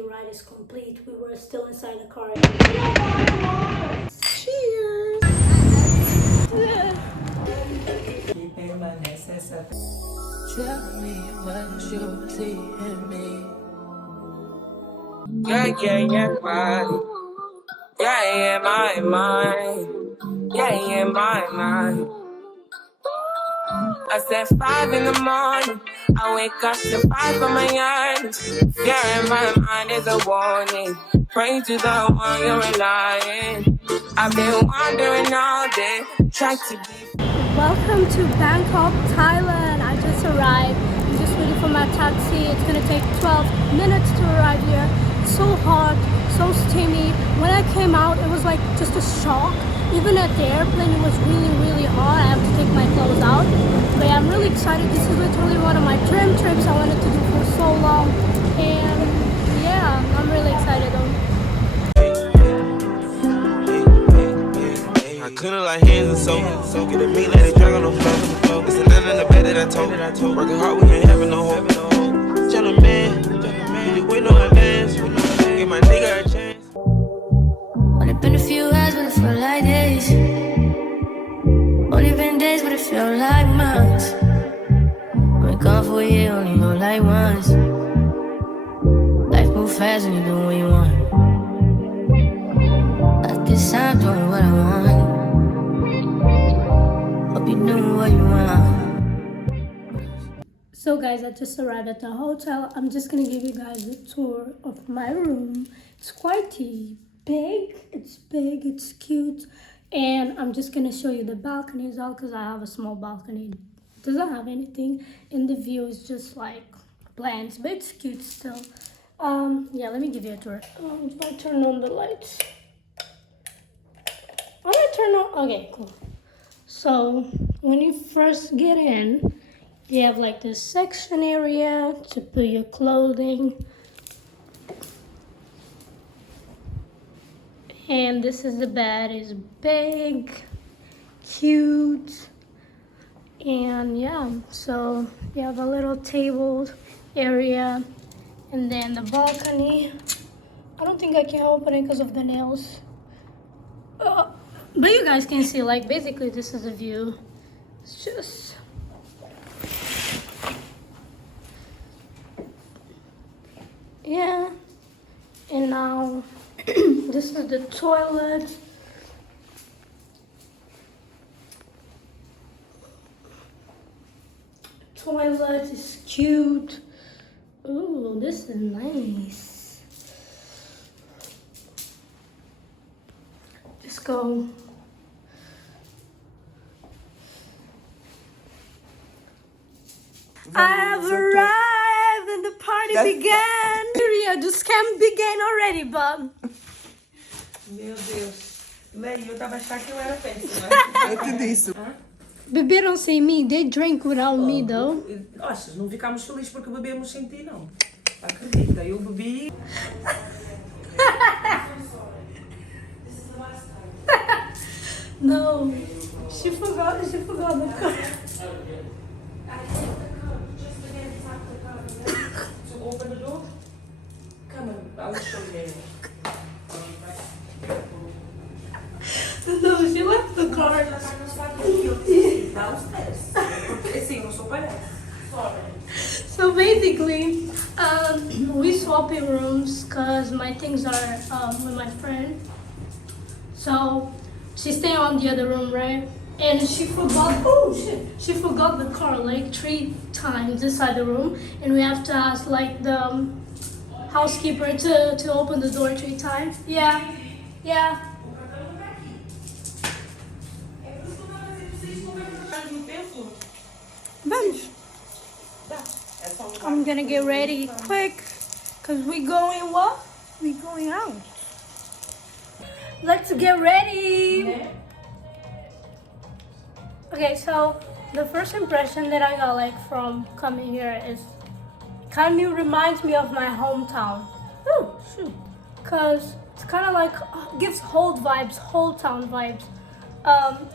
The ride is complete. We were still inside the car. Cheers! Tell me what you see in me. Yeah, mind. Yeah, my mind. Yeah, my mind. I said 5 in the morning. I wake up to 5 on my eyes. Yeah, in my mind is a warning. Pray to the one you're relying. I've been wandering all day, trying to be. Welcome to Bangkok, Thailand. I just arrived. I'm just waiting for my taxi. It's gonna take 12 minutes to arrive here. It's so hot, so steamy. When I came out, it was like just a shock. Even at the airplane, it was really hot. I have to take my clothes out. But yeah, I'm really excited. This is literally one of my dream trips I wanted to do for so long. And yeah, I'm really excited though. I couldn't like hands and soul. Get a meat like they drag on the floor. It's a nothing in the bed that I told. Working hard, we ain't having no hope. Gentleman, you just wait on my dance. Give my nigga a chance. Only been a few hours, but it felt like days. Only been days, but it felt like months. Been gone for a year, only know like once. Life move fast when you do what you want. I guess I'm doing what I want. Hope you doing what you want. So guys, I just arrived at the hotel. I'm just gonna give you guys a tour of my room. It's quite big, it's cute. And I'm just gonna show you the balcony as well because I have a small balcony. It doesn't have anything in the view, it's just like plants, but it's cute still. Yeah, let me give you a tour. Do I turn on the lights? Oh, I turn on, okay, cool. So when you first get in, you have like this section area to put your clothing. And this is the bed, it's big, cute. And yeah, so you have a little table area. And then the balcony. I don't think I can open it because of the nails. But you guys can see, like, basically this is a view. It's just... yeah. And now, this is the toilet. Toilet is cute. Ooh, this is nice. Just go. I've arrived and the party began. Yeah, the scam began already, Bob. Meu Deus. Léo, eu tava achando que eu era péssima. Tudo isso. Beberam sem mim? They drank without me, though. Nossa, não ficámos felizes porque bebemos sem ti, não. Acredita, eu bebi. No, she forgot the car. So open the door. Come on, I'll show you. No, she left the car. So basically, we swapping rooms because my things are with my friend. So she's staying on the other room, right? And she forgot, oh shit, she forgot the car like 3 times inside the room. And we have to ask like the housekeeper to open the door 3 times. Yeah. Vamos. I'm gonna get ready quick because we going what? We going out. Let's get ready. Okay, so the first impression that I got like from coming here is kind of reminds me of my hometown. Oh shoot, cause it's kind of like gives whole town vibes.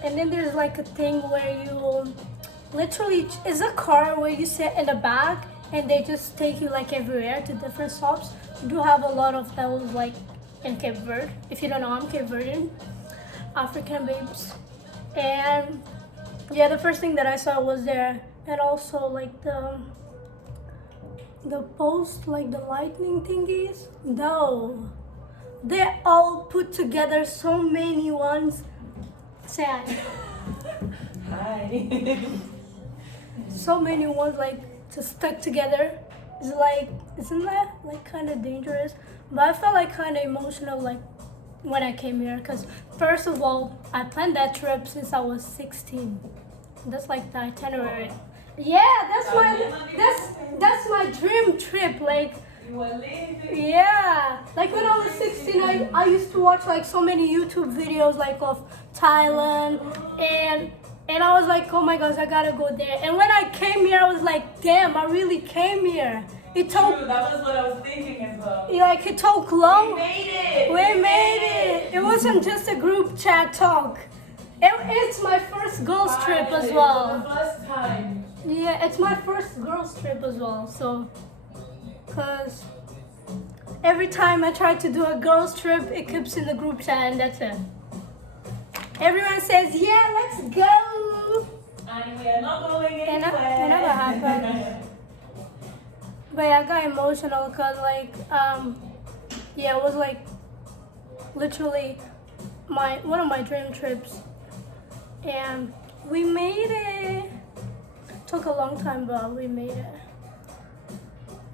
And then there's like a thing where you literally is a car where you sit in the back and they just take you like everywhere to different stops. do have a lot of those like in Cape Verde. If you don't know, I'm Cape Verdean, African babes. And yeah, the first thing that I saw was there, and also like the post, like the lightning thingies. No, they're all put together. So many ones. Say hi. Hi. So many ones like just stuck together. It's like, isn't that like kind of dangerous? But I felt like kind of emotional like when I came here, because first of all, I planned that trip since I was 16. That's like the itinerary. Yeah, that's my dream trip. Like, yeah, like when I was 16, I used to watch like so many YouTube videos like of Thailand, and I was like, oh my gosh, I gotta go there. And when I came here, I was like, damn, I really came here. It took. True, that was what I was thinking as well. Like it took long. We made it. We made it. It wasn't just a group chat talk. It's my first girls trip as well. For the first time. Yeah, it's my first girls trip as well. So, cause every time I try to do a girls trip, it keeps in the group chat, and that's it. Everyone says, yeah, let's go. And we are not going anywhere. It never happened. But yeah, I got emotional because like, yeah, it was like literally one of my dream trips, and we made it. Took a long time, but we made it.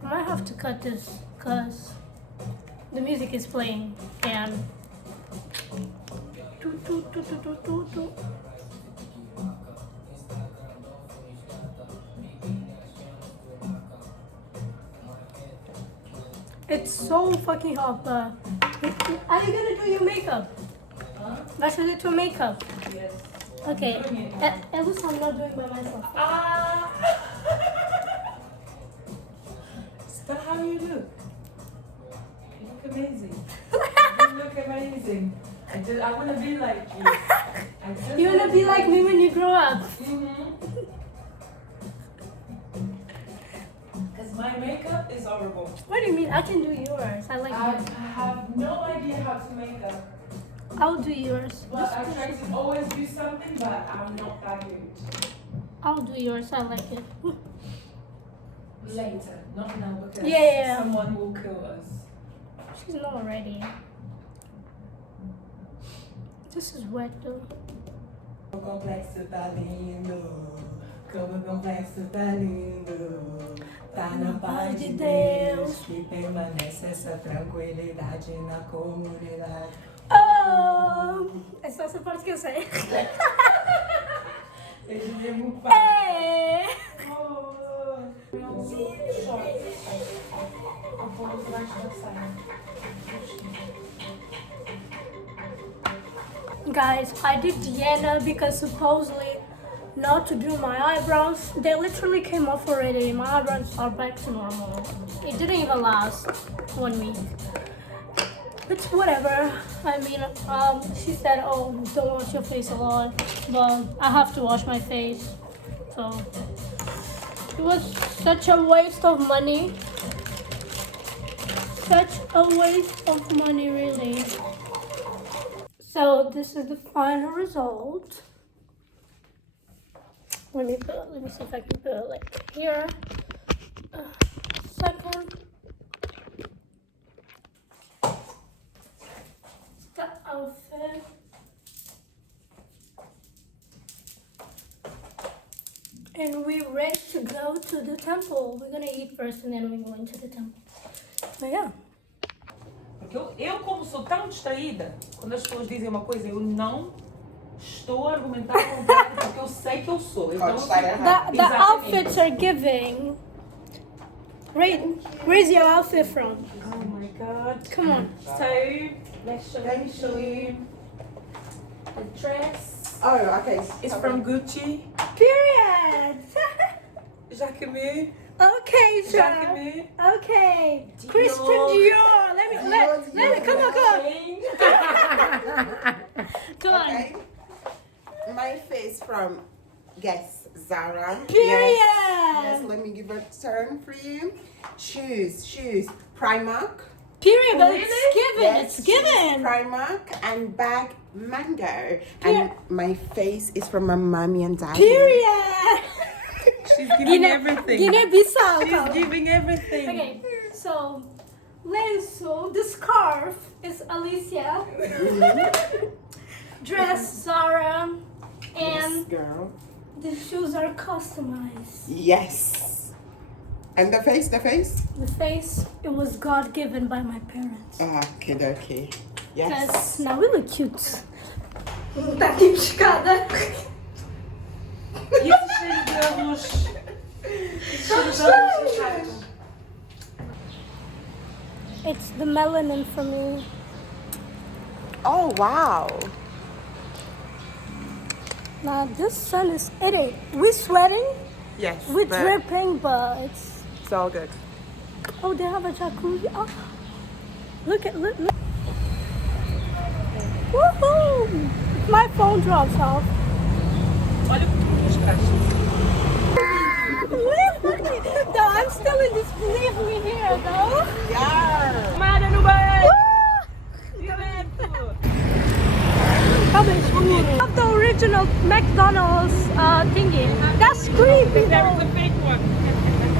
I might have to cut this because the music is playing and. It's so fucking hot, but are you gonna do your makeup? I should do your makeup. Yes. Okay. At least I'm not doing by myself. Is that how you look? You look amazing. You look amazing. I wanna be like you. You wanna be like me when you grow up? Because my makeup is horrible. What do you mean? I can do yours. I like I yours. have no idea how to make up. I'll do yours. But I try to always do something, but I'm not that good. I'll do yours. I like it. Later, not now, because Yeah. someone will kill us. She's not ready. This is wet though. O complexo tá lindo, como o complexo tá lindo. Tá na paz de Deus que permanece essa tranquilidade na comunidade. Oh! É só essa parte que eu sei. Hey! Guys, I did Vienna because supposedly not to do my eyebrows. They literally came off already. My eyebrows are back to normal. It didn't even last 1 week. It's whatever. I mean, she said, oh, don't wash your face a lot. But I have to wash my face. So it was such a waste of money. Such a waste of money, really. So this is the final result. Let me see if I can put it like here. Second. The outfit. And we're ready to go to the temple. We're gonna eat first and then we're going to the temple. But yeah. Porque eu como sou tão distraída, quando as pessoas dizem uma coisa, eu não estou a argumentar contrário, porque eu sei que eu sou. Então, The outfits are giving. Where's your outfit from? Oh my god. Come on. So, let me show you the dress. Oh, okay. It's from Gucci. Period. Jacquemus. Okay, sir. Jacquemus. Okay. Dior. Christian Dior. Let me. Come on. Come on. Okay. My face from Zara. Period. Yes, let me give a turn for you. Shoes. Primark. Period. But Really? it's given. Yes, It's given. Primark and bag mango. And my face is from my mommy and daddy. Period. She's giving everything. Guinea-Bissau. She's giving everything. Okay, so lenço, the scarf is Alicia. Dress Zara, and Yes, girl. the shoes are customized. Yes. And the face, The face, it was God given by my parents. Okay, okay. Yes. Because now we look cute. Tá aqui piscada. Isso cheiro de arroz. Cheiro de arroz chato. It's the melanin for me. Oh, wow. Now this sun is hitting. We sweating, Yes. we but dripping, but it's. it's all good. Oh, they have a jacuzzi. Oh, look. Woohoo! If my phone drops off. Olha o que os cachos. No, I'm still in this. Leave me here, though. Yeah. Mara no banho! Direto! Come escuro. Of the original McDonald's thingy. That's creepy, There is though. a fake one.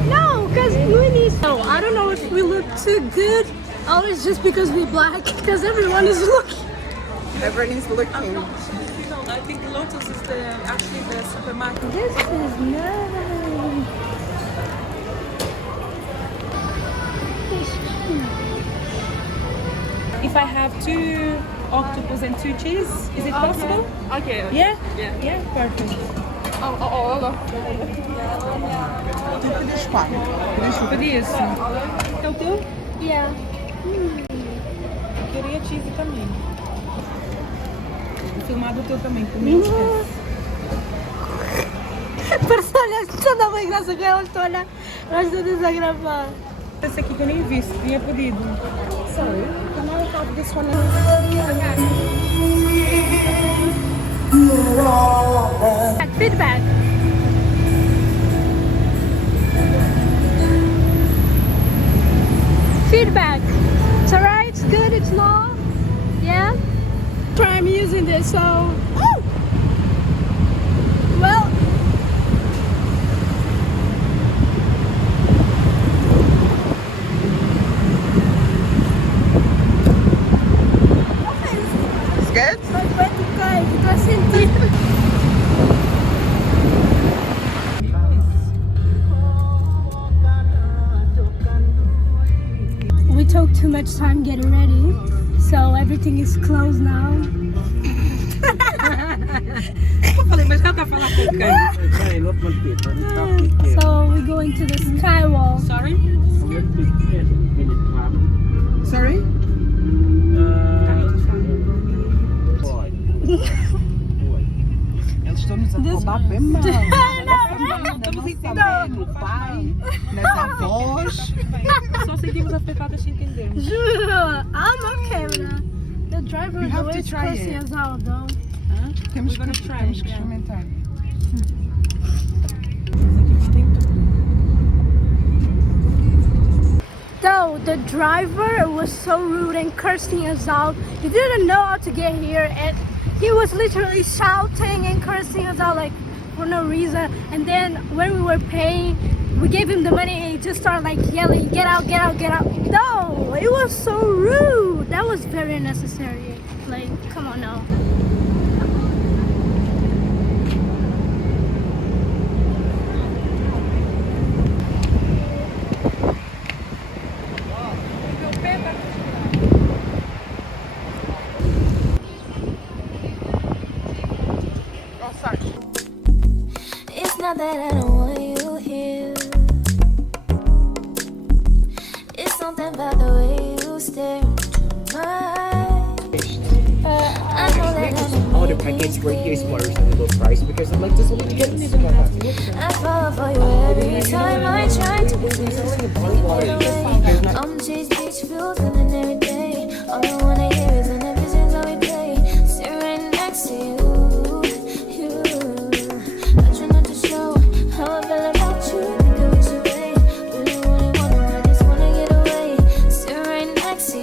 No, because we need. No, I don't know if we look too good. Or it's just because we're black. Because everyone is looking. Everyone is looking. No, I think Lotus is actually the supermarket. This is nice. If I have 2 octopus and 2 cheese, is it possible? Okay. Yeah? Yeah, perfect. Pedi isso. É o teu? Yeah. Eu queria cheese também. Vou filmar do teu também, comigo. Parece, olha, só dá uma graça que ela está olhando. Nós estamos a gravar. Esse aqui que eu nem vi, tinha pedido. Sorry. Can I have this one? Feedback. Feedback. It's alright, it's good, it's not. Yeah? I'm using this, so. Oh! Well. It's good? We took too much time getting ready, so everything is closed now. Eu falei, mas ela tá falando com quem? So we're going to the skywall. Sorry? Sorry? Eles estão-nos a roubar bem mal. Estamos em No pai, nas avós. Só sentimos afetadas sem entendermos. Juro, I'm okay with that. The driver You is have to always try cursing it. us out, though. Temos We're gonna que try, yeah. experimentar. Though the driver was so rude and cursing us out. He didn't know how to get here, and he was literally shouting and cursing us out like for no reason. And then when we were paying, we gave him the money and he just started like yelling, "Get out, get out, get out!" No, it was so rude. That was very unnecessary. Like, come on now. It's not that I don't want you here. It's something about the way you stare into my eyes. I know that I All the package right here is more reasonable price because I'm like just only get this small package. I fall for you every time I try to get away. I'm chase beach views and every day. All I wanna hear is an visions that we play. Sit right next to you. I try not to show how I feel about you. Think of what you way. Really wanna, I just wanna get away. Sit right next to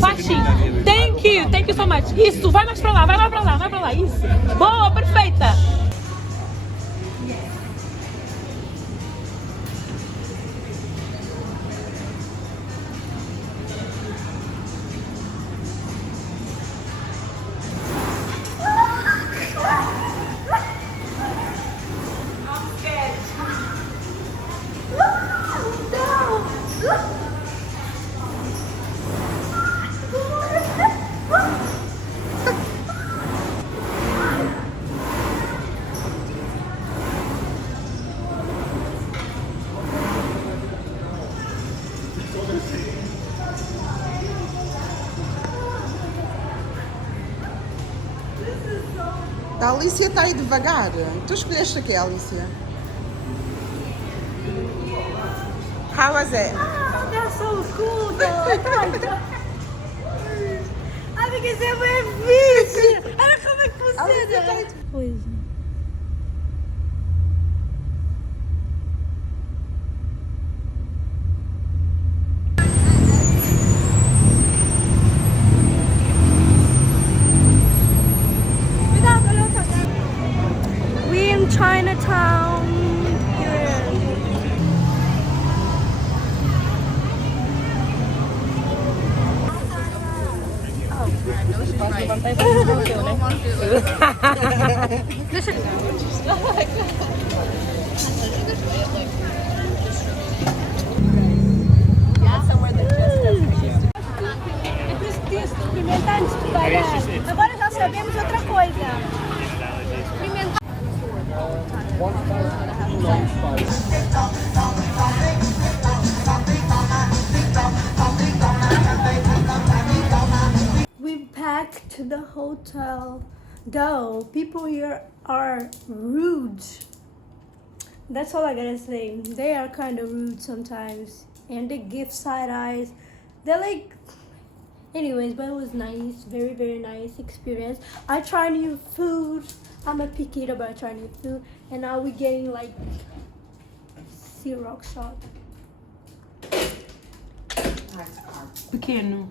Faxi. Thank you so much. Isso, vai mais pra lá, vai pra lá, isso. Boa, perfeita. A Alicia está aí devagar. Tu escolheste aqui, Alicia. How was it? Oh, that's so cool though. I think it's a fish. Olha como é que funciona. Pois. We in Chinatown. Eu preciso experimentar antes de pagar. Agora já sabemos outra coisa. Experimentar. We packed to the hotel. Though people here are rude. That's all I gotta say. They are kind of rude sometimes, and they give side eyes. They're like, anyways, but it was nice, very very nice experience. I try new food. I'm a picky eater, but I try new food, and now we're getting like sea rock shot. Pequeno,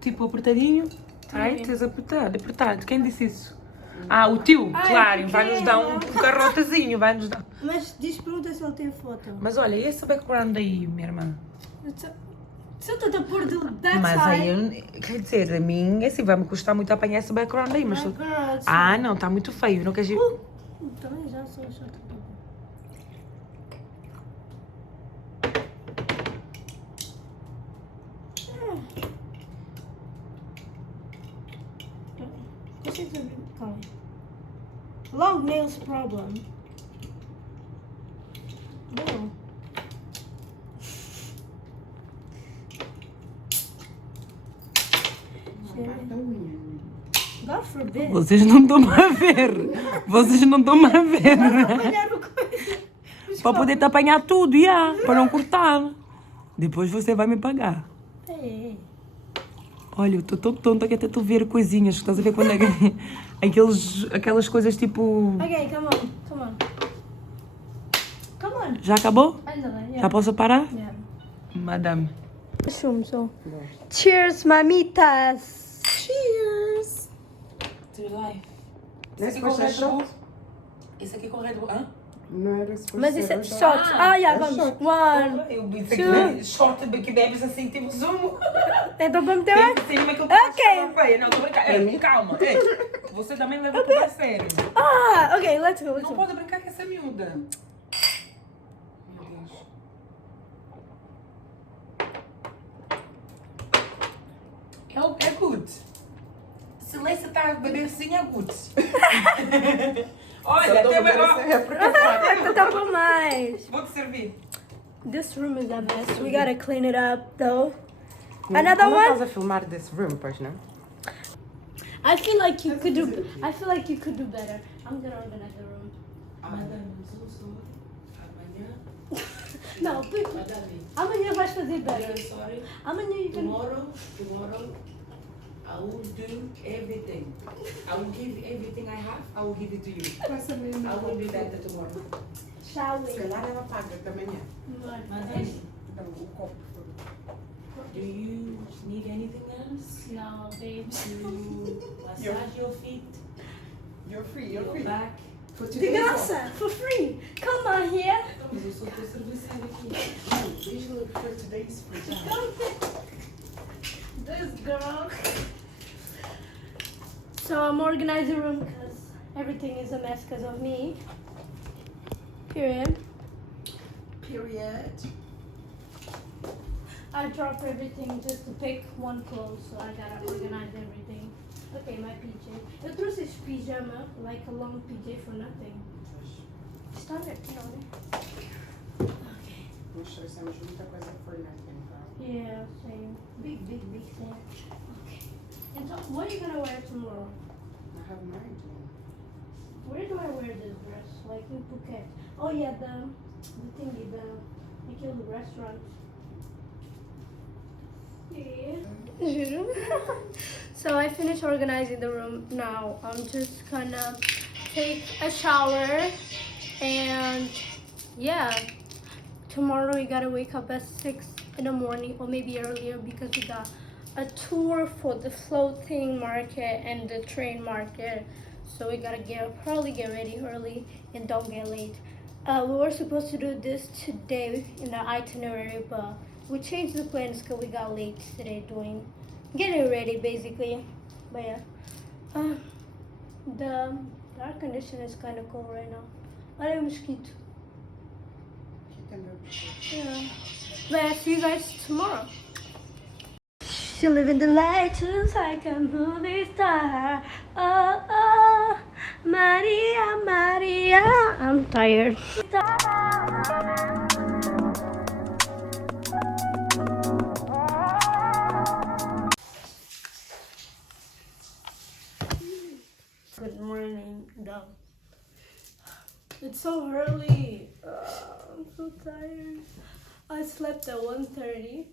tipo apertadinho. Ai, tens apertado. Quem disse isso? Ah, o tio, claro, vai-nos dar um carrotazinho, vai-nos dar. Mas pergunta se ele tem foto. Mas olha, esse background aí, minha irmã. Se eu estou a pôr do backside. Mas aí, quer dizer, a mim, assim, vai-me custar muito apanhar esse background aí, mas... Ah, não, está muito feio, não queres... Também já sou chata. Calma. Long nails problem. Não. God forbid. Vocês não estão a ver. Vocês não estão a ver. Para poder te apanhar tudo, para não cortar. Depois você vai me pagar. Ei. Olha, eu estou tão tonta que até estou a ver coisinhas. Estás a ver quando é aquelas coisas tipo... Ok, come on. Come on. Já acabou? Yeah. Já posso parar? Yeah. Madame. So. Cheers, mamitas. Cheers! To life. Esse aqui é shot? Esse aqui com Red Bull. Hã? Não era suposto Mas ser isso é um shot. Vamos. shot. One. Eu disse aqui, shot que bebes assim, tipo zumo. Então vamos ter mais? Sim, mas que eu Ok. Não, tô brincando. Ei, calma. Ei, você também leva tudo a sério. Ok, let's go. Não pode brincar com essa miúda. Meu Deus. É good. Se Leissa tá a beber assim, é good. Olha, até Tá bom mais. vou te servir. This room is a mess. We gotta clean it up, though. Another Não one? estás a filmar desse room, pois não? I feel like you could do. I feel like you could do better. I'm gonna organize the room. Não, amanhã vais fazer better. Amanhã you can. Tomorrow, I will do everything. I will give everything I have. I will give it to you. I will be better tomorrow. Shall we? Se calhar ela paga da manhã. Mano. Então, o copo. Do you need anything else? No, babes. To massage your feet, You're free, your back? For De today. graça, for free. Come on here. Mas eu sou teu serviçal aqui. Usually for today's free time. This girl. So I'm organizing the room because everything is a mess because of me. Period. Period. I dropped everything just to pick one clothes, so I gotta organize everything. Okay, my PJ. Eu trouxe esse pijama, like a long PJ for nothing. Está aqui, não, né? Okay. Puxa, isso é muita coisa for nothing, girl. Yeah, same. Big thing. Okay. And so, what are you gonna wear tomorrow? I have no idea. Where do I wear this dress? Like in Phuket. Oh yeah, the thingy, the restaurant. Yeah. So I finished organizing the room. Now I'm just gonna take a shower and yeah. Tomorrow we gotta wake up at 6 in the morning or maybe earlier because we got a tour for the floating market and the train market. So we gotta probably get ready early and don't get late. We were supposed to do this today in the itinerary, but we changed the plans because we got late today getting ready basically. But yeah, the air conditioner is kind of cold right now. Olha o mosquito. Yeah. But I'll see you guys tomorrow. She living the light just like a movie star. Oh, oh, Maria, Maria. I'm tired. Good morning, dog. It's so early. I'm so tired. I slept at 1:30.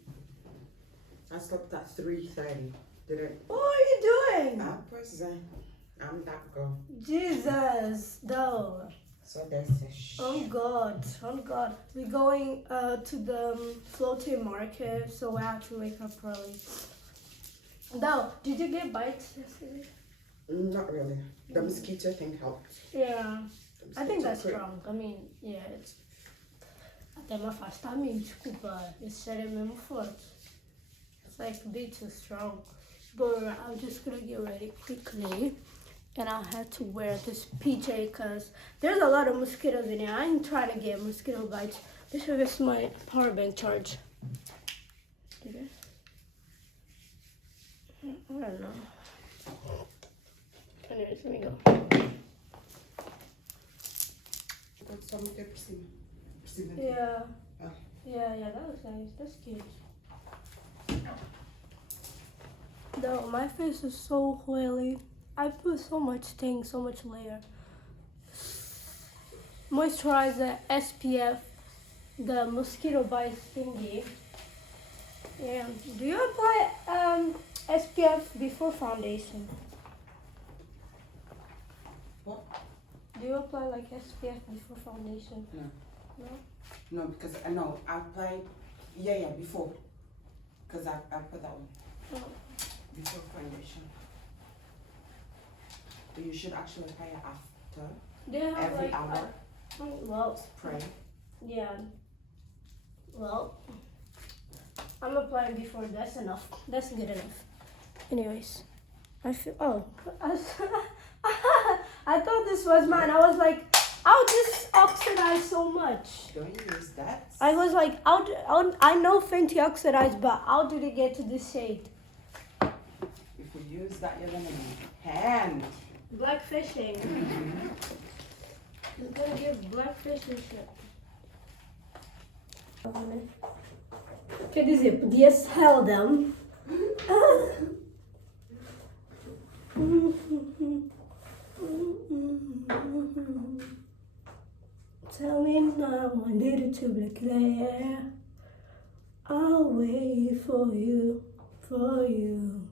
I slept at 3:30. Didn't. What are you doing? I'm that girl. Jesus, no. So that's a Oh God. We're going to the floating market, so I have to wake up early. No, did you get bites yesterday? Not really. The mosquito thing helped. Yeah, I think that's Mosquito strong. I mean, yeah, it's... Até me afastar mim, desculpa. Esse cheiro é mesmo forte. It's like a bit too strong. But I'm just gonna get ready quickly. And I had to wear this PJ because there's a lot of mosquitoes in here. I ain't trying to get mosquito bites. This is my power bank charge. I don't know. Anyways, let me go. Yeah. Oh. Yeah, that was nice. That's cute. No, my face is so oily. I put so much thing, so much layer. Moisturizer, SPF, the mosquito bites thingy. Yeah. Do you apply SPF before foundation? What? Do you apply like SPF before foundation? No. No? No, because I applied. Yeah, before. Because I put that one Oh. before foundation. But you should actually apply it after. They have Every like hour. Well, Spray. yeah. Well, I'm applying before. That's enough. That's good enough. Anyways, I feel. Oh, I thought this was mine. I was like, how this oxidize so much? Don't use that. I was like, I know Fenty oxidize, but how did it get to this shade? If we use that, you're gonna need hand. Black fishing. It's gonna give black fishing shit. Quer dizer, podia sell them. Tell me now, I need it to be clear. I'll wait for you, for you.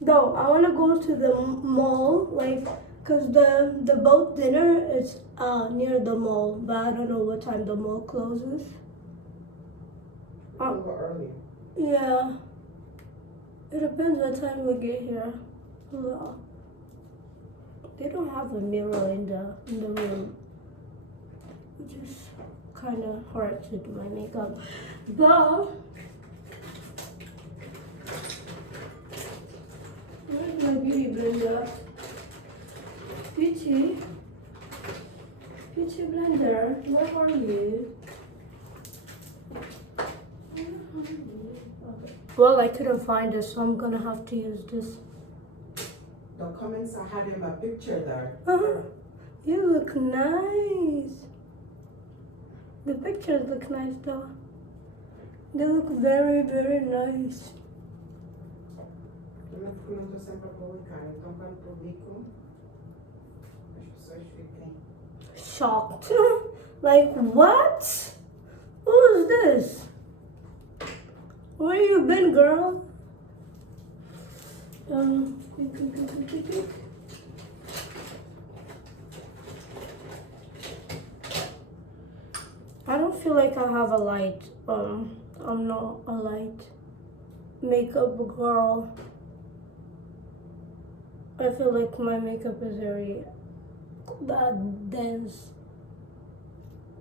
No, I want to go to the mall, like, cause the boat dinner is near the mall, but I don't know what time the mall closes. Early. Yeah, it depends what time we get here. Yeah. They don't have a mirror in the room, which is kind of hard to do my makeup, but. Where's my beauty blender? Beauty blender, where are you? Well, I couldn't find it, so I'm gonna have to use this. The comments are having my picture there. You look nice. The pictures look nice though. They look very, very nice. Eu não estou sempre a publicar, então quando publico, as pessoas ficam shocked. Like, what? Who is this? Where you been, girl? I don't feel like I have a light. I'm not a light makeup girl. I feel like my makeup is very dense.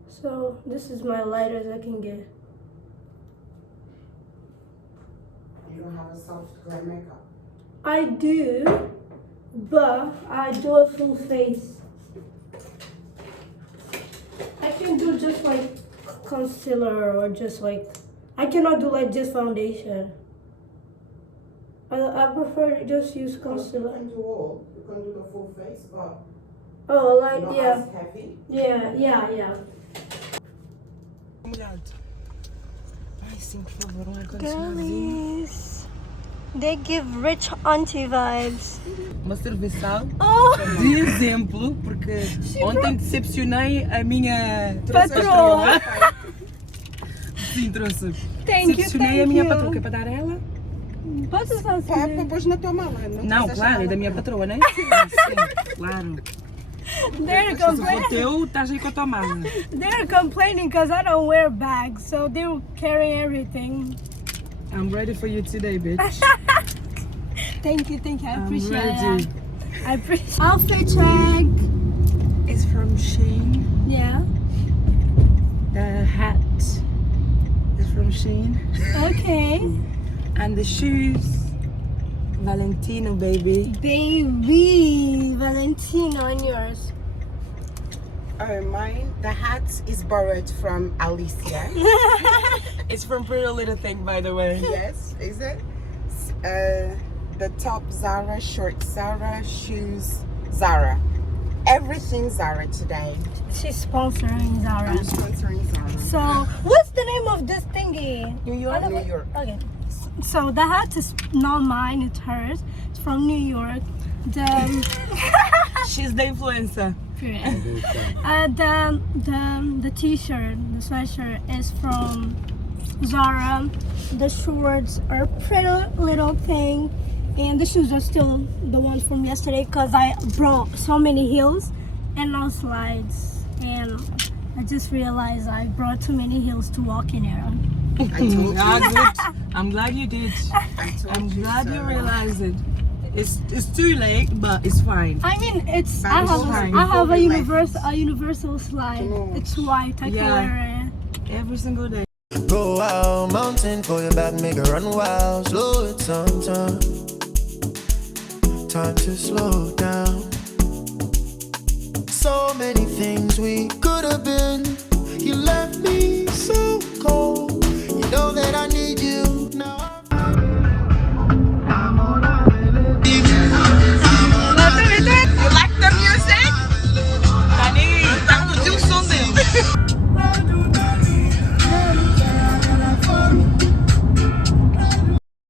So this is my light as I can get. You don't have a soft glam makeup? I do, but I do a full face. I can do just like concealer or just like, I cannot do like just foundation. I prefer to just use concealer. You can do all. You can do the full face, but Oh, like, not yeah. as heavy. Yeah. Molhado. Ai, sim, por favor, um ar-condicionadozinho. Girlies, they give rich auntie vibes. Uma serviçal Oh, de exemplo, porque ontem decepcionei a minha patroa. Sim, trouxe. Thank you, Decepcionei a minha patroa, que é para dar a ela. Posso Para fazer? pôr na tua mala. Não Não, precisas claro, é chamar da minha na tua. patroa, não é? Sim, claro. They're Se for complaining. teu, estás aí com a tua mala. They're complaining because I don't wear bags, so they will carry everything. I'm ready for you today, bitch. Thank you. I I'm appreciate ready. it. I appreciate. Outfit check. It's from Shein. Yeah. The hat is from Shein. Okay. And the shoes, Valentino, baby. Baby, Valentino and yours. Oh, mine. The hat is borrowed from Alicia. It's from Pretty Little Thing, by the way. Yes, is it? The top Zara, short Zara, shoes Zara. Everything Zara today. She's sponsoring Zara. I'm sponsoring Zara. So, what's the name of this thingy? New York? New York. Okay. So the hat is not mine, it's hers. It's from New York. She's the influencer. The t-shirt, the sweatshirt is from Zara. The shorts are Pretty Little Thing. And the shoes are still the ones from yesterday because I brought so many heels and no slides. And I just realized I brought too many heels to walk in here. I'm glad you did. I'm glad so. you realized it. It's too late, but it's fine. I mean, it's But I it's have fine. I have a Before we universal slide. No. It's white. I can Yeah. wear it. Every single day. Go out, mountain for your back, make it run wild. Slow it sometime. Time to slow down. So many things we could have been. You left me so cold. You know that I need you now. You like the music? Tá curtindo o som dele.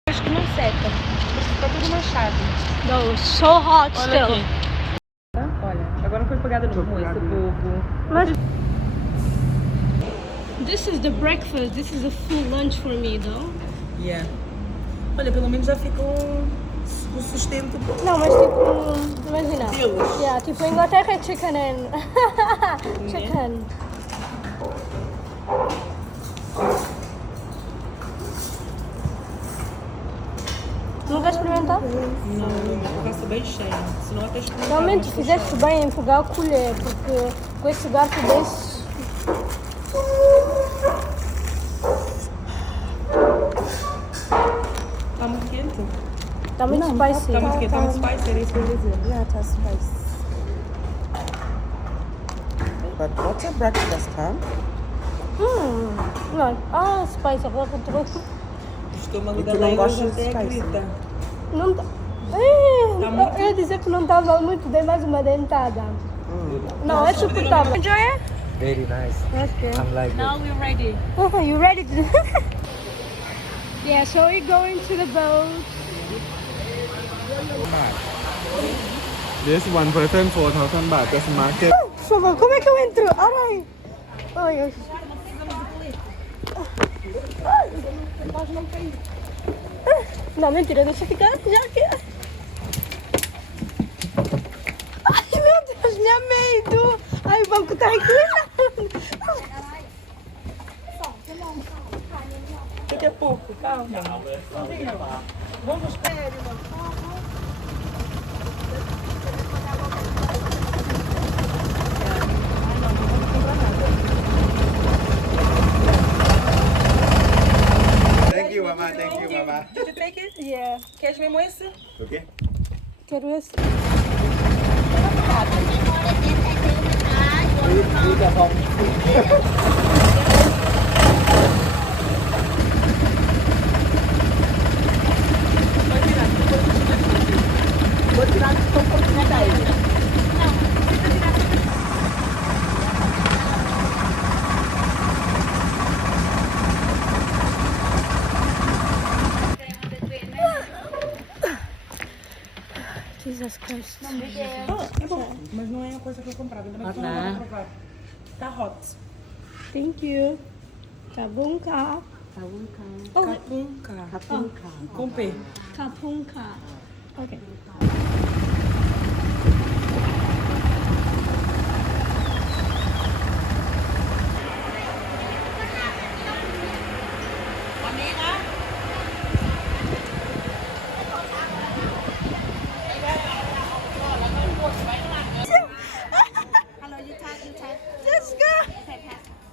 Acho que não seca. Tá tudo manchado. No, so hot Olha still. aqui. Olha, agora foi pegada no com esse povo. Mas this is the breakfast. This is a full lunch for me, though. Yeah. Olha, pelo menos já ficam o sustento. Não, mas tipo, imagina. Deles. Yeah, tipo, a Inglaterra é chicken and... chicken. Nunca experimentaste? Não, eu faço bem cheio. Senão até experimentar. Realmente fizeste bem em pegar a colher, porque com esse garfo desse... Está muito quente? Está muito spicy. Está muito quente, está muito spicy, era isso que eu ia dizer. Yeah, it has spice. But what's a breakfast, huh? Não, spicy, agora que eu trouxe. O estômago E da tu não Leila gostas já de até spicy? grita. Não tá... muito? Eu ia dizer que não estava muito, dei mais uma dentada. Não, é suportável. Enjoy it? Very nice. Okay. I'm like Now we're ready. You ready to... Yeah, so we're going to the boat. This one person 4,000 baht just market. Por favor, como é que eu entro? Ai, ai. Não, mentira, deixa eu ficar já aqui. Ai, meu Deus, minha medo. Ai, o banco tá inclinado. Daqui a pouco, calma. Vamos ver. Thank you, Mama. Thank you, Mama. Did you take it? Yeah, Queres mesmo esse? Okay. quero esse. Vou tirar de oportunidade. Jesus Christ. É bom, mas não é a coisa que eu comprava. Ainda bem que eu não vou provar. Tá hot. Thank you. Kabunka. Capunca. Com P. Kapunka. Ok.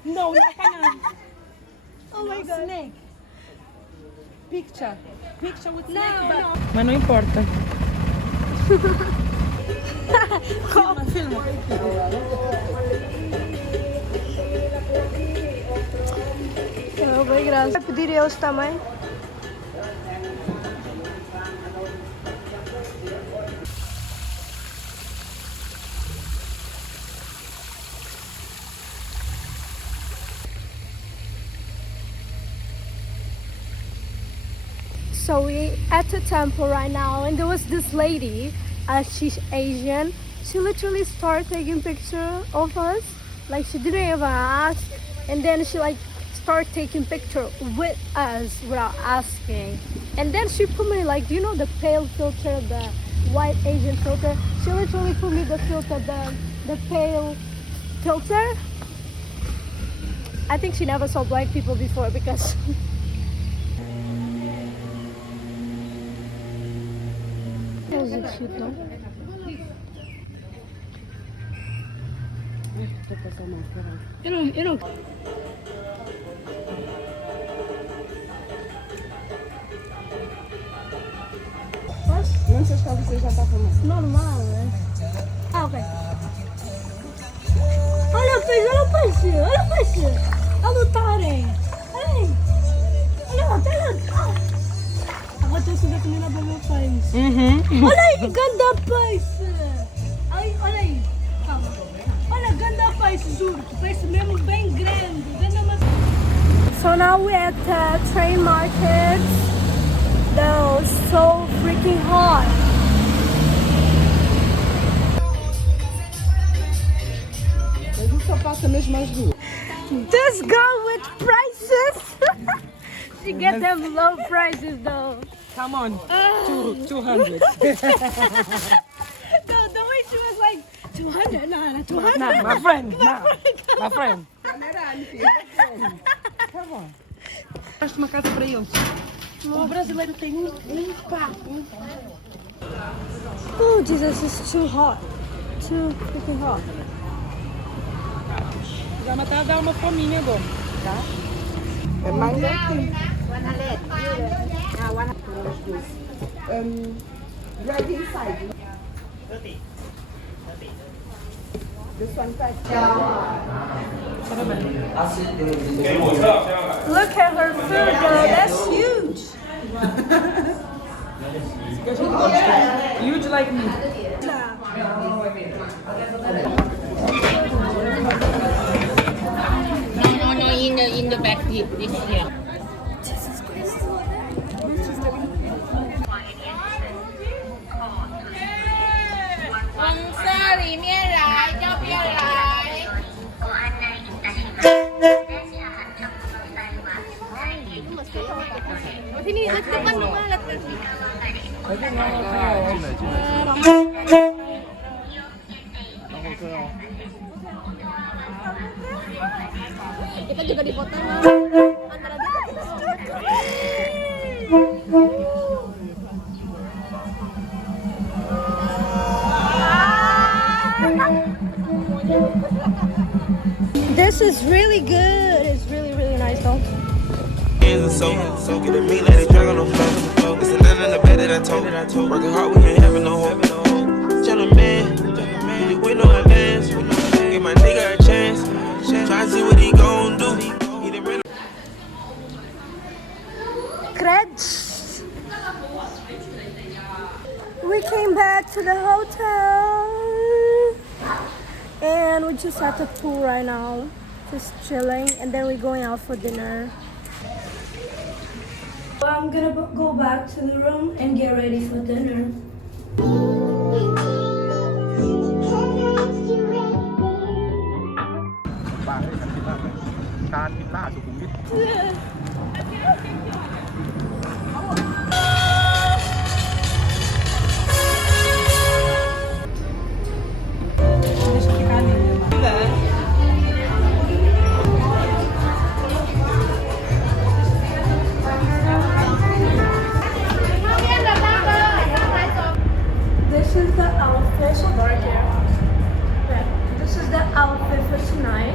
Não, não é não. Oh my God. Snake. Picture with snake. Mas não importa. Filma. É bem graça. Vai pedir eles também? So we at the temple right now, and there was this lady, she's Asian. She literally started taking picture of us, like she didn't even ask, and then she like started taking picture with us without asking. And then she put me like, you know, the pale filter, the white Asian filter. She literally put me the filter, the pale filter. I think she never saw black people before because. Eu não. Não sei se você já está falando. Normal, né? Ah, ok. Olha o peixe! A lutarem! Olha, agora estou a subir comida para o meu peixe. Olha aí, ganda peixe! Olha aí, calma. Olha, ganda peixe, juro, peixe mesmo bem grande. So now we're at the train market. Though so freaking hot. Mas isso só passa mesmo às duas. This girl with prices. she get them low prices though. Come on, 200. No, the way she was like 200, nah, 200. Nah, my friend, my friend. Come on. Acho uma casa para eles. O brasileiro tem quarto. Oh, Jesus, it's too hot. Too freaking hot. Já matar dá uma fominha agora, tá? É mais aqui. Right inside. This one first. Look at her food, though. That's huge. Huge like me. No, in the back here. Jesus Christ. Kita juga dipoto antara dia. This is really good. It's really, really nice though. So get a meat, let it drag on the floor. It's nothing in the bed that I told. Working hard, we ain't having no hope. Gentleman, really wait no advance. Give my nigga a chance. Try to see what he gon' do. He done ran. Creds. We came back to the hotel and we just at the pool right now, just chilling, and then we're going out for dinner. I'm gonna go back to the room and get ready for dinner. This is the outfit. So dark here. Yeah. This is the outfit for tonight.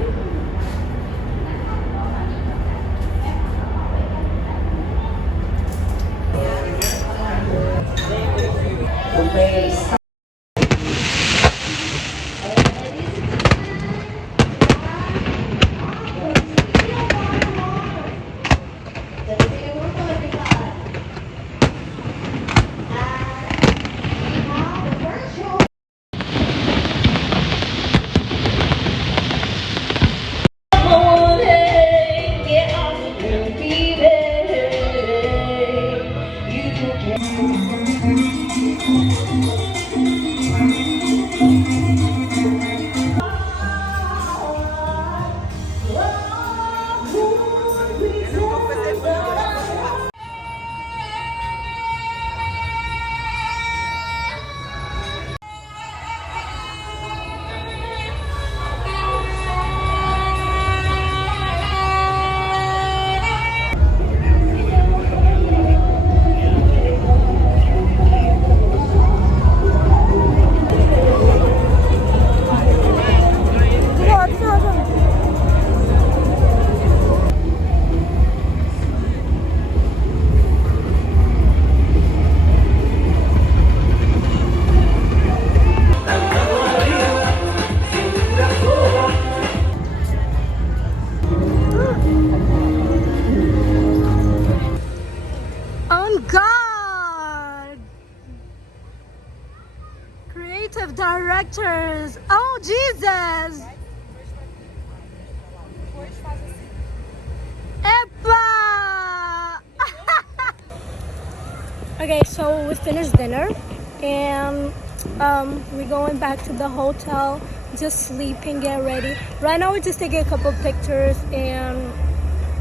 Creative directors. Oh, Jesus. Epa! Okay, so we finished dinner and we're going back to the hotel, just sleeping, get ready. Right now we're just taking a couple pictures and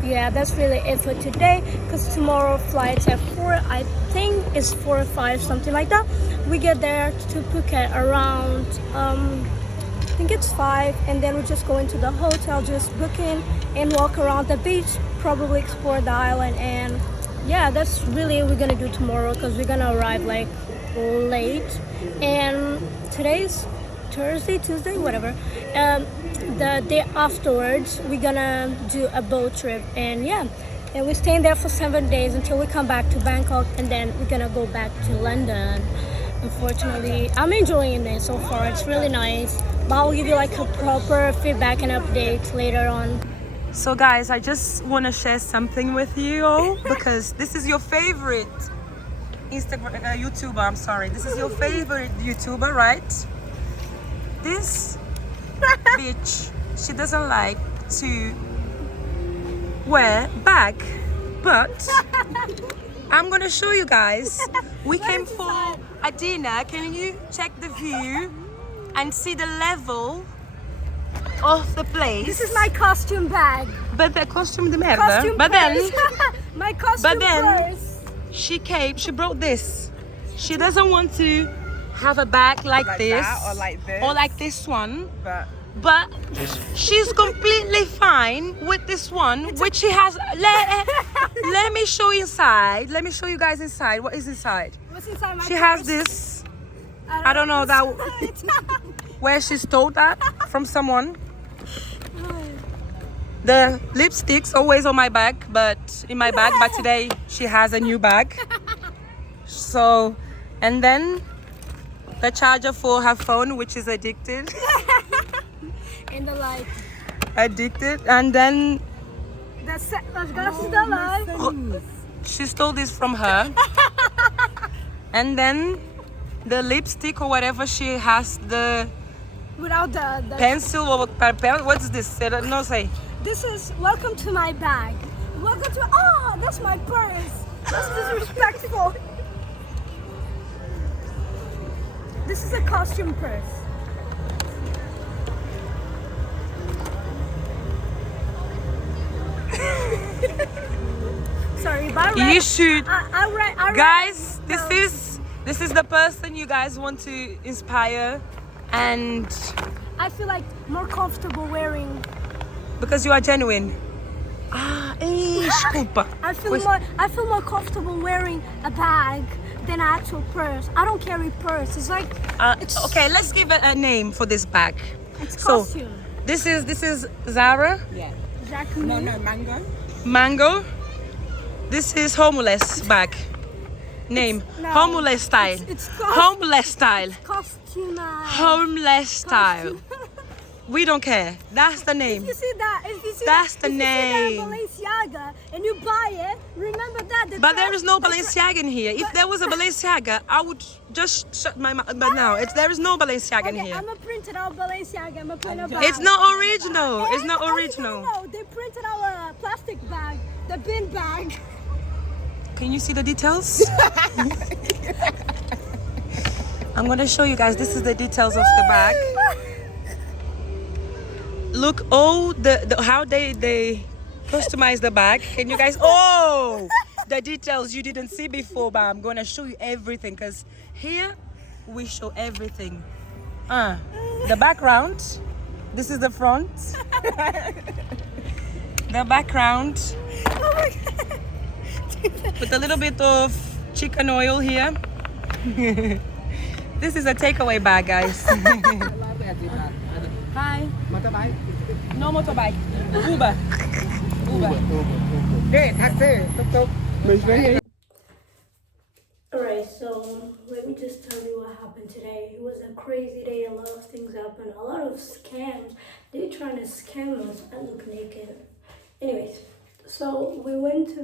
yeah, that's really it for today, because tomorrow flight's at 4, I think it's 4 or 5, something like that. We get there to Phuket around I think it's 5, and then we just go into the hotel, just book in and walk around the beach, probably explore the island. And yeah, that's really what we're gonna do tomorrow, because we're gonna arrive like late. And today's Thursday, Tuesday, whatever. The day afterwards, we're gonna do a boat trip, and yeah, and we're staying there for 7 days until we come back to Bangkok, and then we're gonna go back to London. Unfortunately, I'm enjoying it so far. It's really nice, but I'll give you like a proper feedback and update later on. So guys, I just want to share something with you all, because this is your favorite YouTuber. I'm sorry, this is your favorite YouTuber, right? This bitch, she doesn't like to wear bag, but I'm gonna show you guys. We came for a dinner. Can you check the view and see the level of the place? This is my costume bag. But the costume de merda. Costume But purse. then, my costume but then purse. she brought this. She doesn't want to have a bag like this, that, or like this, or like this one. but She's completely fine with this one, which she has. Let me show you inside. Let me show you guys inside. What is inside? What's inside my She purse? has this. I don't know that where she stole that from someone. The lipstick's always on my bag, but in my bag. But today she has a new bag. So, and then the charger for her phone, which is addicted. And the light. Addicted, and then That's the light. she stole this from her. And then the lipstick or whatever, she has the Without the pencil or what's this? I don't know, say. This is welcome to my bag. Welcome to that's my purse. That's disrespectful. This is a costume purse. Sorry, but You should. I read, Guys, this is the person you guys want to inspire, and I feel like more comfortable wearing. because you are genuine. Desculpa. I feel more comfortable wearing a bag than an actual purse. I don't carry purse. It's like Okay, let's give it a name for this bag. it's So costume. this is Zara. yeah. Jacqueline. No, mango. Mango. This is homeless bag. Name. No, Homeless style. it's Homeless style. costume. Homeless style. We don't care. That's the name. If you see that, That's the if you name. see that Balenciaga and you buy it, remember that. But there is no Balenciaga in here. If there was a Balenciaga, I would just shut my mouth. But now, there is no Balenciaga in Okay, here. I'm gonna print it out Balenciaga. I'm gonna print a bag. It's not original. It's not original. No, they printed our plastic bag, the bin bag. Can you see the details? I'm gonna show you guys. This is the details of the bag. Look, all the how they customize the bag. Can you guys? Oh, the details you didn't see before, but I'm gonna show you everything, because here we show everything. The background. This is the front. The background. Oh my god. With a little bit of chicken oil here. This is a takeaway bag, guys. Hi. Motorbike. No motorbike. Uber. Hey, taxi. Tuk-tuk. Alright, so let me just tell you what happened today. It was a crazy day. A lot of things happened. A lot of scams. They're trying to scam us. I look naked. Anyways, so we went to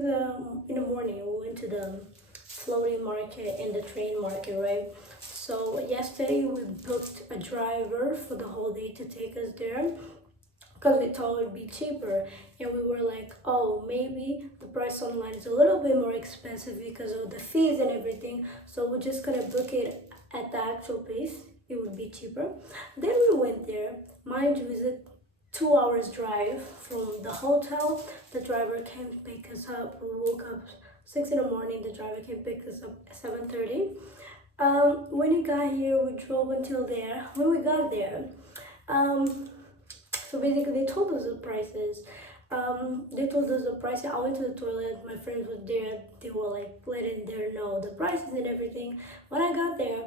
in the morning, we went to the floating market and the train market, right? So yesterday we booked a driver for the whole day to take us there, because we thought it would be cheaper, and we were like, oh, maybe the price online is a little bit more expensive because of the fees and everything, so we're just gonna book it at the actual place. It would be cheaper. Then we went there. Mind you, it's a 2 hours drive from the hotel. The driver came pick us up. We woke up 6 in the morning. The driver came pick us up at 7:30. When we got here, we drove until there. When we got there, so basically they told us the prices. They told us the price. I went to the toilet. My friends were there. They were like letting them know the prices and everything. When I got there,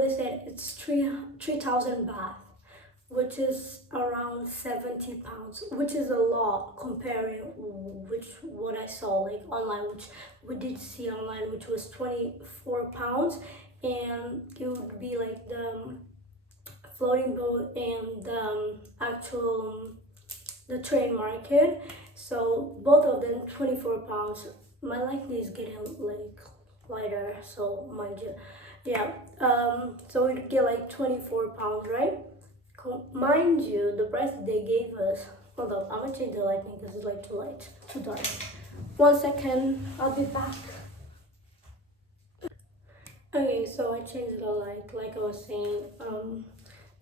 they said it's 3,000 baht, which is around 70 pounds, which is a lot comparing what I saw like online, which we did see online, which was 24 pounds, and it would be like the floating boat and the actual the train market. So both of them 24 pounds. My liking is getting like lighter, so mind you, yeah. So we'd get like 24 pounds, right? Mind you, the price that they gave us. Hold up, I'm gonna change the lighting because it's like too light, too dark. 1 second, I'll be back. Okay, so I changed the light. Like I was saying,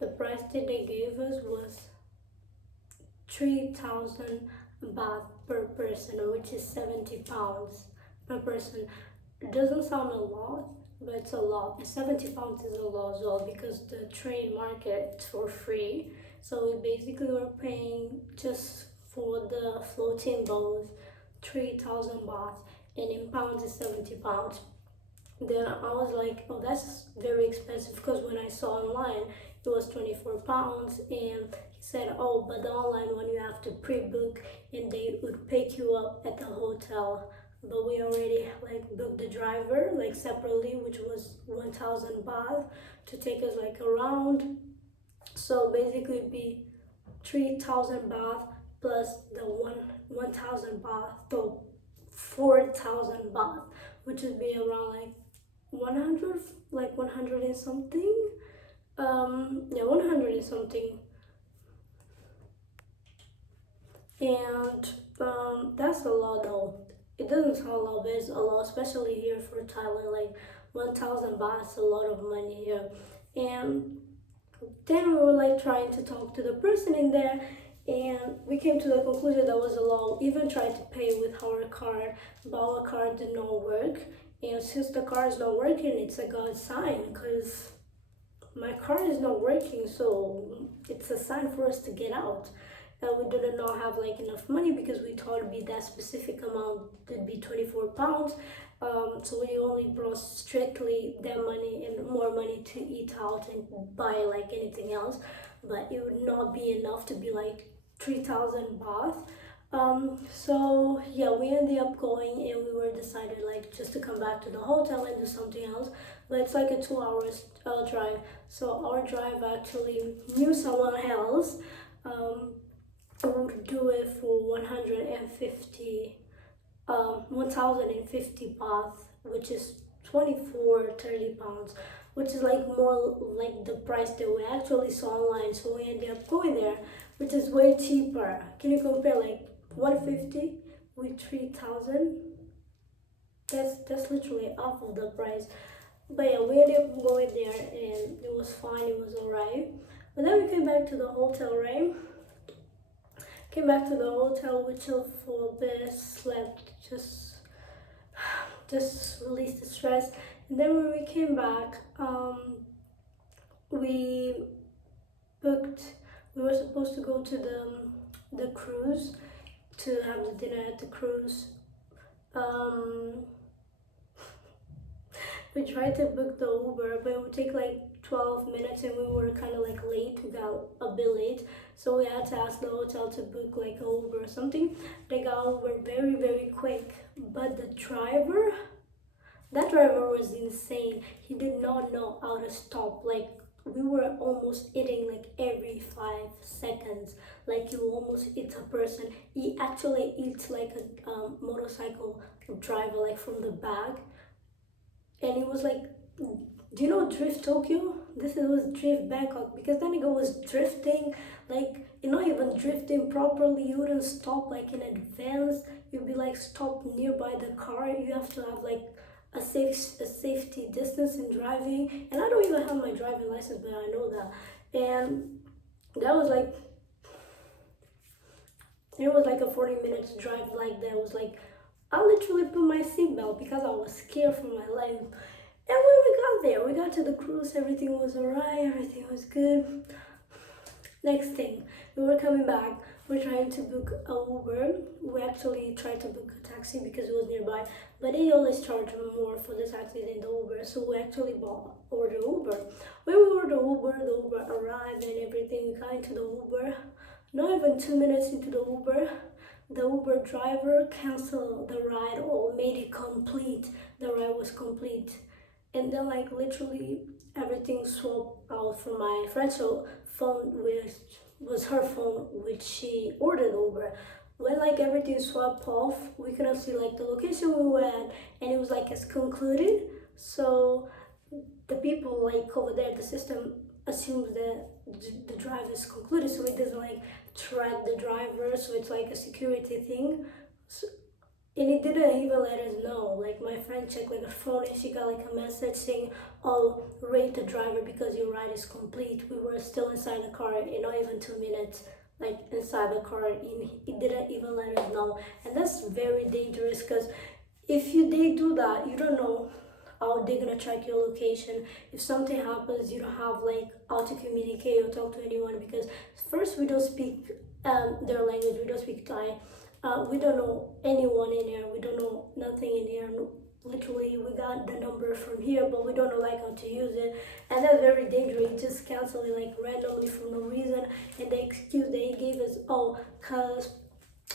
the price that they gave us was 3,000 baht per person, which is 70 pounds per person. It doesn't sound a lot, but it's a lot. And 70 pounds is a lot as well because the train market for free. So we basically were paying just for the floating boat 3,000 baht, and in pounds is 70 pounds. Then I was like, oh, that's very expensive, because when I saw online it was 24 pounds, and he said, oh, but the online one you have to pre-book and they would pick you up at the hotel. But we already like booked the driver like separately, which was 1,000 baht to take us like around. So basically it'd be 3,000 baht plus the 1,000 baht, so 4,000 baht, which would be around like 100 and something. Yeah, 100 and something. And that's a lot though. It doesn't sound a lot, but it's a lot, especially here for Thailand. Like 1,000 baht is a lot of money here. And then we were like trying to talk to the person in there, and we came to the conclusion that was a lot. We even tried to pay with our card, but our card did not work. And since the card is not working, it's a God sign, because my card is not working, so it's a sign for us to get out. And we did not have like enough money, because we thought it'd be that specific amount, it'd be 24 pounds. So we only brought strictly that money and more money to eat out and buy like anything else, but it would not be enough to be like 3,000 baht. So yeah, we ended up going, and we were decided like just to come back to the hotel and do something else, but it's like a 2 hours drive. So our drive actually knew someone else would do it for 1,050 baht, which is 30 pounds, which is like more like the price that we actually saw online. So we ended up going there, which is way cheaper. Can you compare like 150 with 3,000? That's literally half of the price. But yeah, we ended up going there, and it was fine, it was alright. But then we came back to the hotel, right? Came back to the hotel, we chilled for a bit, slept, just released the stress. And then when we came back, we were supposed to go to the cruise, to have the dinner at the cruise. We tried to book the Uber, but it would take like 12 minutes, and we were kind of like late. We got a bit late, so we had to ask the hotel to book like an Uber or something. They got Uber very, very quick, but that driver was insane. He did not know how to stop. Like, we were almost eating like every 5 seconds, like you almost eat a person. He actually eats like a motorcycle driver, like from the back. And it was like, do you know Drift Tokyo? This was Drift Bangkok, because that nigga was drifting, like, you're not even drifting properly. You wouldn't stop like in advance. You'd be like stop nearby the car. You have to have like a safety distance in driving. And I don't even have my driving license, but I know that. And that was like And it was like a 40 minutes drive like that. It was like, I literally put my seatbelt because I was scared for my life. And when we got there, we got to the cruise, everything was alright, everything was good. Next thing, we were coming back, we're trying to book a Uber. We actually tried to book a taxi because it was nearby, but they always charge more for the taxi than the Uber, so we actually ordered Uber. When we ordered the Uber arrived and everything, we got into the Uber. Not even 2 minutes into the Uber driver canceled the ride or made it complete. The ride was complete. And then like literally everything swapped out from my friend's phone, which was her phone, which she ordered Uber. When like everything swapped off, we couldn't see like the location we were at, and it was like it's concluded. So the people like over there, the system assumes that the drive is concluded, so it doesn't like track the driver, so it's like a security thing. So, and it didn't even let us know. Like my friend checked like her phone and she got like a message saying, "Oh, rate the driver because your ride is complete." We were still inside the car in not even 2 minutes, like inside the car, and it didn't even let us know. And that's very dangerous because if they do that, you don't know how they're gonna track your location. If something happens, you don't have like how to communicate or talk to anyone because first we don't speak their language, we don't speak Thai. We don't know anyone in here, we don't know nothing in here. Literally we got the number from here, but we don't know like how to use it, and that's very dangerous. You just cancel it like randomly for no reason, and the excuse they gave us, oh, cause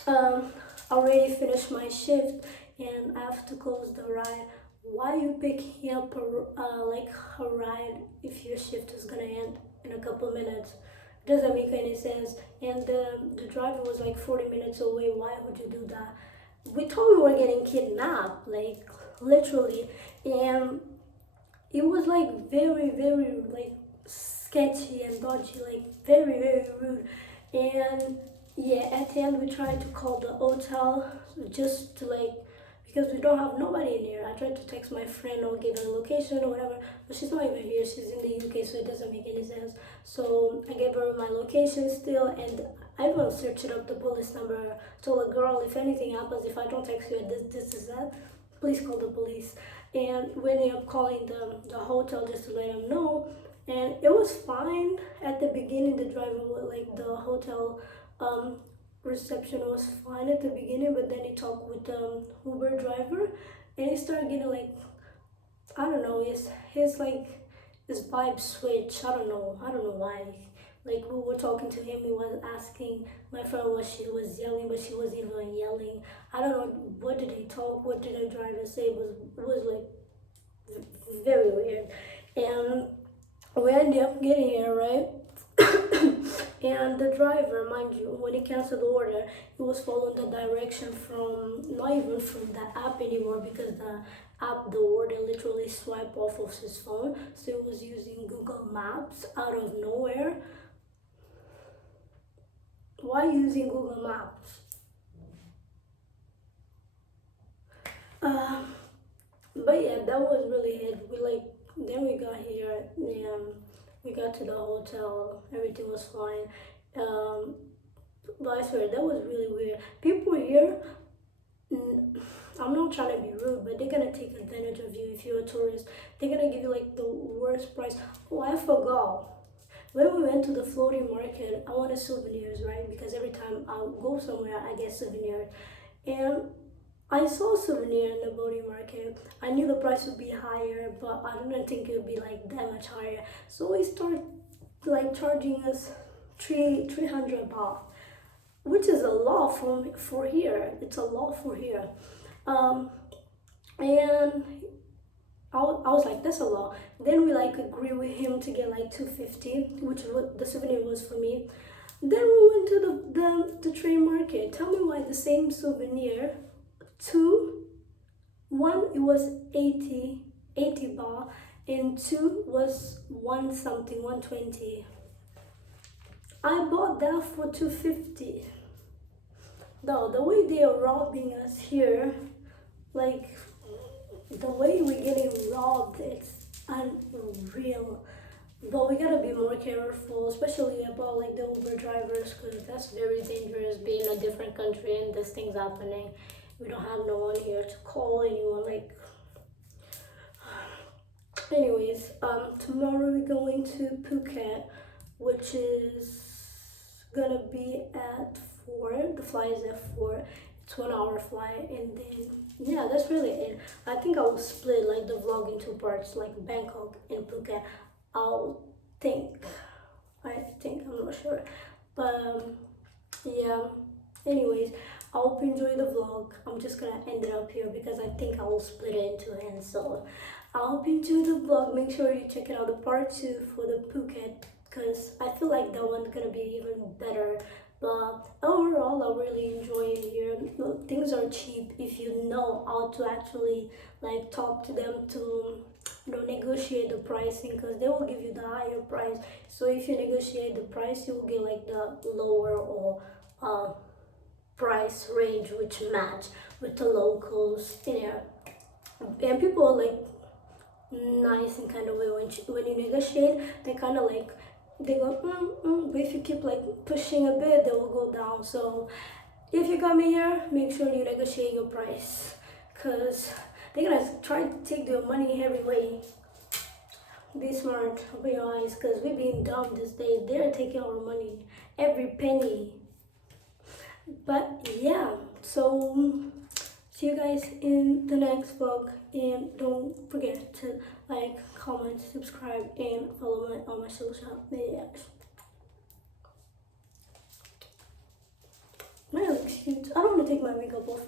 I already finished my shift and I have to close the ride. Why you picking up like a ride if your shift is gonna end in a couple minutes? Doesn't make any sense. And the driver was like 40 minutes away. Why would you do that? We thought we were getting kidnapped, like literally, and it was like very like sketchy and dodgy, like very rude. And yeah, at the end we tried to call the hotel just to like, because we don't have nobody in here. I tried to text my friend or give her a location or whatever, but she's not even here. She's in the UK, so it doesn't make any sense. So I gave her my location still, and I even searched up the police number. Told the girl, if anything happens, if I don't text you at this is that, please call the police. And we ended up calling the hotel just to let them know, and it was fine at the beginning. The driver was like the hotel reception was fine at the beginning, but then he talked with the Uber driver and he started getting like, I don't know, his like his vibe switch. I don't know why. Like we were talking to him, he was asking my friend what she was yelling, but she wasn't even yelling. I don't know, what did he talk, what did the driver say? It was like very weird. And we ended up getting here, right? And the driver, mind you, when he canceled the order, he was following the direction from, not even from the app anymore, because the app, the order literally swiped off of his phone. So he was using Google Maps out of nowhere. Why using Google Maps? But yeah, that was really it. Then we got here and we got to the hotel, everything was fine. But I swear, that was really weird. People here, I'm not trying to be rude, but they're gonna take advantage of you if you're a tourist. They're gonna give you like the worst price. Oh, I forgot. When we went to the floating market, I wanted souvenirs, right? Because every time I go somewhere, I get souvenirs. And I saw a souvenir in the boating market. I knew the price would be higher, but I didn't think it would be like that much higher. So we started like charging us 300 baht, which is a lot for here. It's a lot for here. And I was like, that's a lot. Then we like agree with him to get like 250, which is what the souvenir was for me. Then we went to the train market. Tell me why the same souvenir, one it was 80 baht, and two was 120. I bought that for 250. No, the way they are robbing us here, like the way we're getting robbed, it's unreal. But we gotta be more careful, especially about like the Uber drivers, because that's very dangerous being in a different country and this thing's happening. We don't have no one here to call anyone. Like, anyways, tomorrow we're going to Phuket, which is gonna be at 4. The flight is at 4. It's 1 hour flight, and then yeah, that's really it. I think I will split like the vlog into parts, like Bangkok and Phuket. I'm not sure, but yeah. Anyways, I hope you enjoy the vlog. I'm just gonna end it up here because I think I will split it into hands. So I hope you enjoy the vlog. Make sure you check it out, the part 2 for the Phuket, because I feel like that one's gonna be even better. But overall, I really enjoy it here. Things are cheap if you know how to actually like talk to them to negotiate the pricing, because they will give you the higher price. So if you negotiate the price, you will get like the lower or price range which match with the locals in there. And people are like nice in kind of way when you negotiate. They kind of like they go but if you keep like pushing a bit, they will go down. So if you come here, make sure you negotiate your price, because they're gonna try to take your money every way. Be smart, open your eyes, because we're being dumb this day. They're taking our money, every penny. But yeah, so see you guys in the next vlog, and don't forget to like, comment, subscribe, and follow me on my social media. My looks cute. I don't want to take my makeup off.